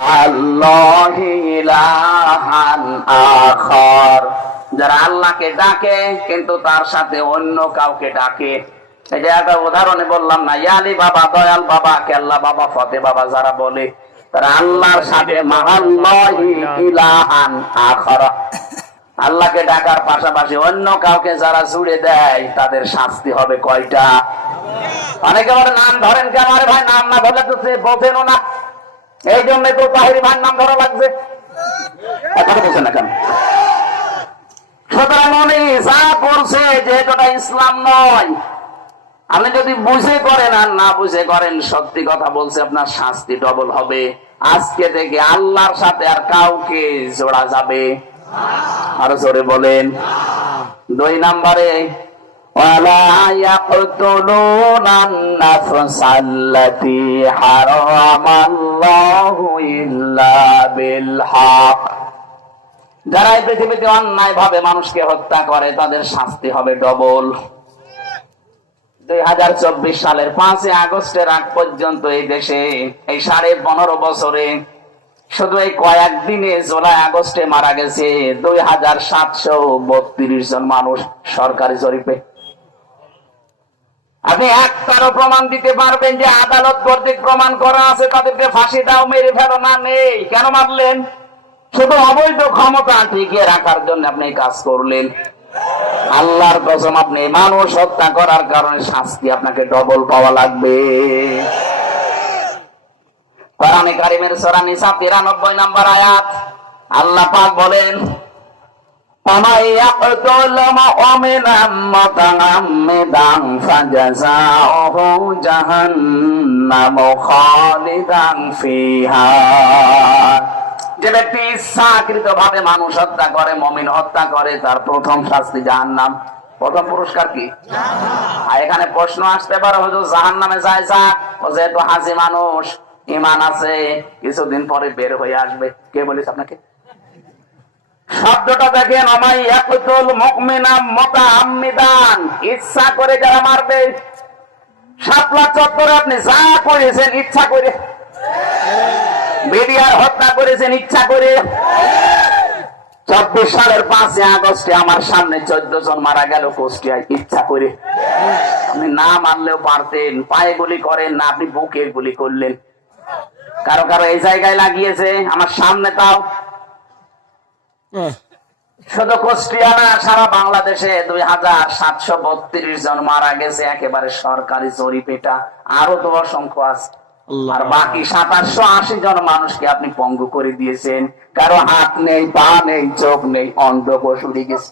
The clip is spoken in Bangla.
আল্লাহি ইলাহান আখার, যারা আল্লাহকে ডাকে কিন্তু তার সাথে অন্য কাউকে ডাকে। এই যে একটা উদাহরণে বললাম না, ইয়ালি বাবা, দয়াল বাবা, কেল্লা বাবা, ফতে বাবা যারা বলে, তারা আল্লাহর সাথে মাআল্লাহি ইলাহান আখার, আল্লাহকে ডাকার পাশাপাশি অন্য কাউকে যারা জুড়ে দেয় তাদের শাস্তি হবে কয়টা? অনেকে বলে নাম ধরেন কেন? আরে ভাই, নাম না ধরলে তো সে বোঝেনও না, এই জন্য তো তাহিরি ভাইয়ের নাম ধরা লাগছে। কথা বলছেন না কেন? সুতরাং উনি যা করছে যে এটা ইসলাম নয়। আপনি যদি বুঝে করেন আর না বুঝে করেন, সত্যি কথা বলছে, আপনার শাস্তি ডবল হবে। আজকে থেকে আল্লাহর সাথে আর কাউকে জোড়া যাবে? আরো জোরে বলেন। 2 নম্বরে, ওয়ালা ইয়াকতুলুনান নাফসাল্লাতী হারামাল্লাহু ইল্লা বিল হক, যারা এই পৃথিবীতে অন্যায় ভাবে মানুষকে হত্যা করে তাদের শাস্তি হবে ডবল। 2024 সালের 5 আগস্টের আগ পর্যন্ত এই দেশে এই 15.5 বছরে শুধু এই কয়েকদিনে জুলাই আগস্টে মারা গেছে 2732 জন মানুষ সরকারি জরিপে। আপনি একটারও প্রমাণ দিতে পারবেন যে আদালত কর্তৃক প্রমাণ করা আছে তাদেরকে ফাঁসি দাও, মেরে ফেলো? না, নেই। কেন মারলেন? শুধু অবৈধ ক্ষমতা টিকিয়ে রাখার জন্য আপনি কাজ করলেন। আল্লাহর কসম, আপনি মানুষ হত্যা করার কারণে শাস্তি আপনাকে ডবল পাওয়া লাগবে। কোরআনে কারিমের সূরা নিসা 93 নম্বর আয়াত, আল্লাহ পাক বলেন, ওমাই ইয়াকতুল মুমিনাম মুতাআম্মিদান ফাজাযাউহু জাহান্নামু খালিদান ফিহা, যে ব্যক্তি ইচ্ছাকৃত ভাবে মানুষ হত্যা করে, মুমিন হত্যা করে, তার প্রথম শাস্তি জাহান্নাম। প্রথম পুরস্কার কি? আর এখানে প্রশ্ন আসতে পারে, হুজুর জাহান্নামে যায় যাক, ও যেহেতু হাজি মানুষ, ঈমান আছে, কিছুদিন পরে বের হয়ে আসবে। কে বলিস আপনাকে? শব্দটা দেখেন, ওমাই ইয়াকতুল মুমিনাম মুতাআম্মিদান, ইচ্ছা করে যারা মারবে। শাপলা চত্বরে আপনি যা করেছেন ইচ্ছা করে, বেরিয়ার হত্যা করেছেন ইচ্ছা করে। 24 সালের 5 আগস্টে আমার সামনে 14 জন মারা গেল কুষ্টিয়ায়, ইচ্ছা করে। আপনি না মারলেও পারতেন। পায়ে গুলি করেন না, আপনি বুকে গুলি করলেন। কারো কারো এই জায়গায় লাগিয়েছে, আমার সামনে। তাও শুধু কুষ্টিয়া না, সারা বাংলাদেশে 2732 জন মারা গেছে একেবারে সরকারি জরিপেটা। আরো তো অসংখ্য আছে। আর বাকি 780 জন মানুষকে আপনি পঙ্গু করে দিয়েছেন। কারো হাত নেই, পা নেই, চোখ নেই, অন্ধ পশুরি গেছে।